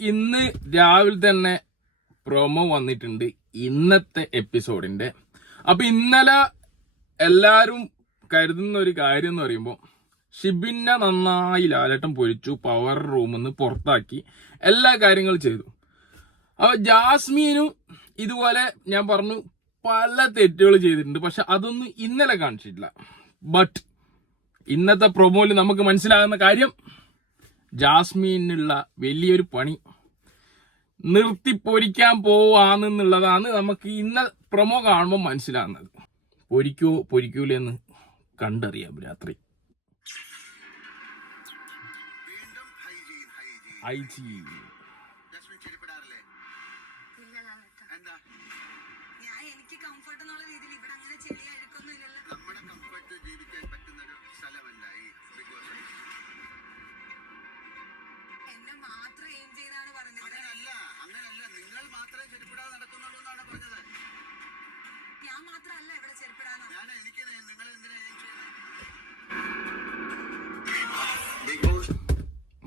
ഇന്ന് രാവിലെ തന്നെ പ്രൊമോ വന്നിട്ടുണ്ട് ഇന്നത്തെ എപ്പിസോഡിന്റെ അപ്പൊ ഇന്നലെ എല്ലാരും കരുതുന്ന ഒരു കാര്യം എന്ന് പറയുമ്പോൾ ഷിബിനെ നന്നായി ലാലട്ടം പൊരിച്ചു പവർ റൂമിൽ പുറത്താക്കി എല്ലാ കാര്യങ്ങളും ചെയ്തു. അപ്പൊ ജാസ്മീനും ഇതുപോലെ ഞാൻ പറഞ്ഞു പല തെറ്റുകൾ ചെയ്തിട്ടുണ്ട്. പക്ഷെ അതൊന്നും ഇന്നലെ കാണിച്ചിട്ടില്ല. ബട്ട് ഇന്നത്തെ പ്രൊമോയിൽ നമുക്ക് മനസ്സിലാകുന്ന കാര്യം ജാസ്മീനുള്ള വലിയൊരു പണി. നിർത്തി പൊരിക്കാൻ പോവാന്നുള്ളതാണ് നമുക്ക് ഇന്ന പ്രൊമോ കാണുമ്പോൾ മനസ്സിലാകുന്നത്. പൊരിക്കോ പൊരിക്കൂലെന്ന് കണ്ടറിയാം രാത്രി. ഐ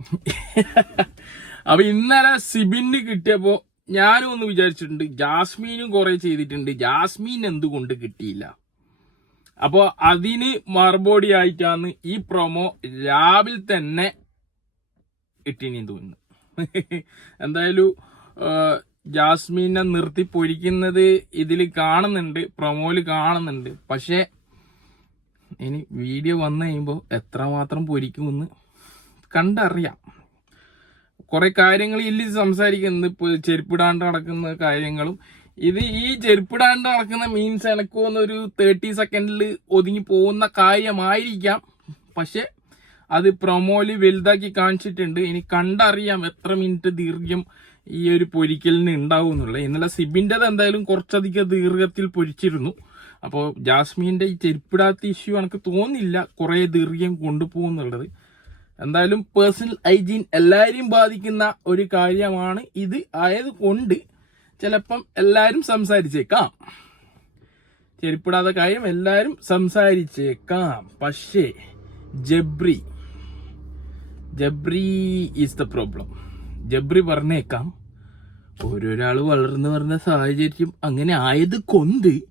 അപ്പൊ ഇന്നലെ സിബിന് കിട്ടിയപ്പോ ഞാനും ഒന്ന് വിചാരിച്ചിട്ടുണ്ട് ജാസ്മീനും കുറെ ചെയ്തിട്ടുണ്ട്. ജാസ്മീൻ എന്തുകൊണ്ട് കിട്ടിയില്ല? അപ്പോ അതിന് മറുപടി ആയിട്ടാണ് ഈ പ്രൊമോ രാവിലെ തന്നെ ഇട്ടിനി തോന്നുന്നു. എന്തായാലും ജാസ്മീനെ നിർത്തി പൊരിക്കുന്നത് ഇതിൽ കാണുന്നുണ്ട് പ്രൊമോയിൽ കാണുന്നുണ്ട്. പക്ഷേ ഇനി വീഡിയോ വന്നു കഴിയുമ്പോൾ എത്രമാത്രം പൊരിക്കുമെന്ന് കണ്ടറിയാം. കുറെ കാര്യങ്ങൾ ഇല്ലി സംസാരിക്കുന്നത് ഇപ്പോൾ ചെരുപ്പിടാണ്ട് നടക്കുന്ന കാര്യങ്ങളും. ഇത് ഈ ചെരുപ്പിടാണ്ട് നടക്കുന്ന മീൻസ് എനക്ക് ഒരു തേർട്ടി സെക്കൻഡിൽ ഒതുങ്ങി പോകുന്ന കാര്യമായിരിക്കാം. പക്ഷെ അത് പ്രൊമോയിൽ വലുതാക്കി കാണിച്ചിട്ടുണ്ട്. ഇനി കണ്ടറിയാം എത്ര മിനിറ്റ് ദീർഘ്യം ഈ ഒരു പൊരിക്കലിന് ഉണ്ടാവും എന്നുള്ളത്. ഇന്നലെ സിബിന്റെത് എന്തായാലും കുറച്ചധികം ദീർഘത്തിൽ പൊരിച്ചിരുന്നു. അപ്പോൾ ജാസ്മീന്റെ ഈ ചെരുപ്പിടാത്ത ഇഷ്യൂ എനിക്ക് തോന്നില്ല കുറേ ദീർഘ്യം കൊണ്ടുപോകുന്നുള്ളത് എന്തായാലും പേഴ്സണൽ ഹൈജീൻ എല്ലാവരെയും ബാധിക്കുന്ന ഒരു കാര്യമാണ് ഇത്. ആയതുകൊണ്ട് ചിലപ്പം എല്ലാവരും സംസാരിച്ചേക്കാം. ചെരുപ്പിടാത്ത കാര്യം എല്ലാവരും സംസാരിച്ചേക്കാം. പക്ഷേ ജബ്രി ജബ്രി ഈസ് ദ പ്രോബ്ലം ജബ്രി പറഞ്ഞേക്കാം. ഓരോരാൾ വളർന്നു വരുന്ന സാഹചര്യം അങ്ങനെ ആയത് കൊണ്ട്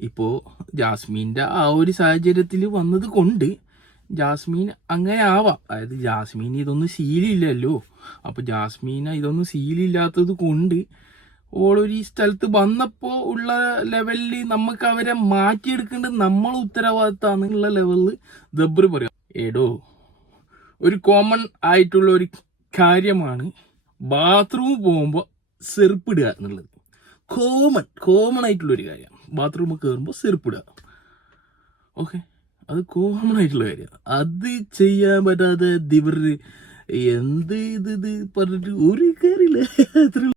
ഇപ്പോൾ ജാസ്മിന്റെ ആ ഒരു സാഹചര്യത്തിൽ വന്നത് കൊണ്ട് ജാസ്മീൻ അങ്ങനെ ആവാം അതായത് ജാസ്മീൻ ഇതൊന്നും ശീലില്ലല്ലോ അപ്പൊ ജാസ്മീന ഇതൊന്നും ശീലില്ലാത്തത് കൊണ്ട് ഓളൊരു സ്ഥലത്ത് വന്നപ്പോ ഉള്ള ലെവലിൽ നമുക്ക് അവരെ മാറ്റിയെടുക്കേണ്ടത് നമ്മൾ ഉത്തരവാദിത്തമാണെന്നുള്ള ലെവലിൽ ദബ്ര് പറയാം. ഏടോ ഒരു കോമൺ ആയിട്ടുള്ള ഒരു കാര്യമാണ് ബാത്റൂമിൽ പോകുമ്പോൾ സെറുപ്പിടുക എന്നുള്ളത്. കോമൺ കോമൺ ആയിട്ടുള്ള ഒരു കാര്യം. ബാത്റൂമിൽ കയറുമ്പോൾ സെറുപ്പിടുക ഓക്കെ അത് കോമൺ ആയിട്ടുള്ള കാര്യമാണ് അത് ചെയ്യാൻ പറ്റാതെ ദിവർ എന്ത് ഇത് ഇത് പറഞ്ഞിട്ട് ഒരു കാര്യമില്ല. അത്ര